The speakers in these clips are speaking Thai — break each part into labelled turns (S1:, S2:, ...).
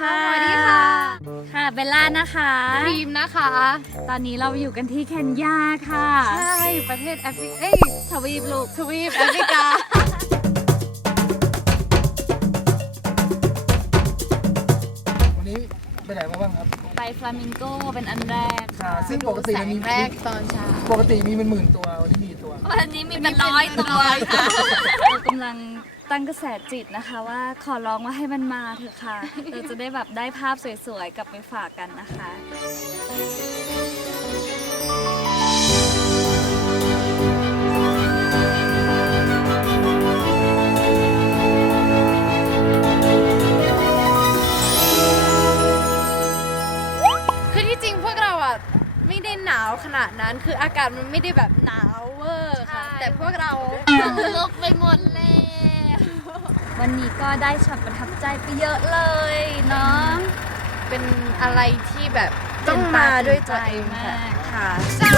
S1: ค่ะสวัสดีค่ะ ค่ะเบลล่านะคะ
S2: รีมนะคะ
S1: ตอนนี้เราอยู่กันที่เคนยาค่ะ
S2: ใช่ ประเทศแอฟริกาทวีปลูก ทวีปแอฟริกา
S3: วันนี้ไปไหนมาบ้างครับ
S1: ไปฟลามิงโกเป็นอันแรก
S3: ค่ะ ซึ่งปกติมี
S2: แรกตอนเช้า
S3: ปกติมีเป็นหมื่นตัว วันนี้มีตัว
S4: วันนี้มีเป็นร้อยตัวค่ะ
S1: กำลังตั้งกระแสจิตนะคะว่าขอร้องว่าให้มันมาเถอะค่ะ เราจะได้แบบได้ภาพสวยๆ กลับไปฝากกันนะคะ
S2: คือที่จริงพวกเราอ่ะไม่ได้หนาวขนาดนั้นคืออากาศมันไม่ได้แบบหนาวเวอร์ค่ะ แต่พวกเรา
S4: ลุกไปหมดเลย
S1: วันนี้ก็ได้ช็อตประทับใจไปเยอะเลยเนาะ
S2: เป็นอะไรที่แบบ
S1: ต้องมาด้วยใจมาก
S2: ค่ะจ้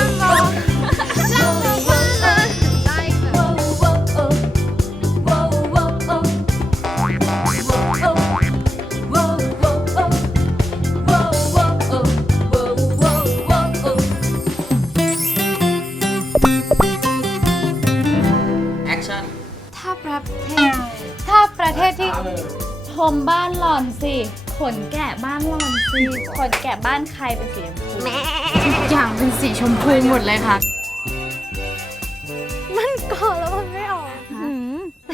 S2: างม
S1: ถ้าประเทศถ้าประเทศที่ชมบ้านหล่อนสิขนแกะบ้านหล่อนสิขนแกะบ้านใครเป็นสีชมพูทุกอย่างเป็นสีชมพูหมดเลยค่ะ
S4: มันก่อแล้วมันไม่ออก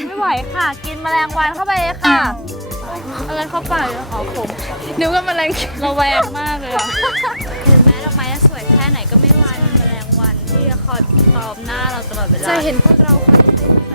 S1: ไม่ไหวค่ะ กินแมลงวันเข้าไปเลยค่ะอะไรเข้าไป
S2: ขอผมนึกวก็แมลง
S1: เราแหวงมากเลย
S4: ถึงแม้เราไม้จะสวยแค่ไหนก็ไม่ไหวแมลงวัน ที่จะคอยตอมหน้าเราตลอดเวลา
S1: จะเห็นพวกเราค่ะ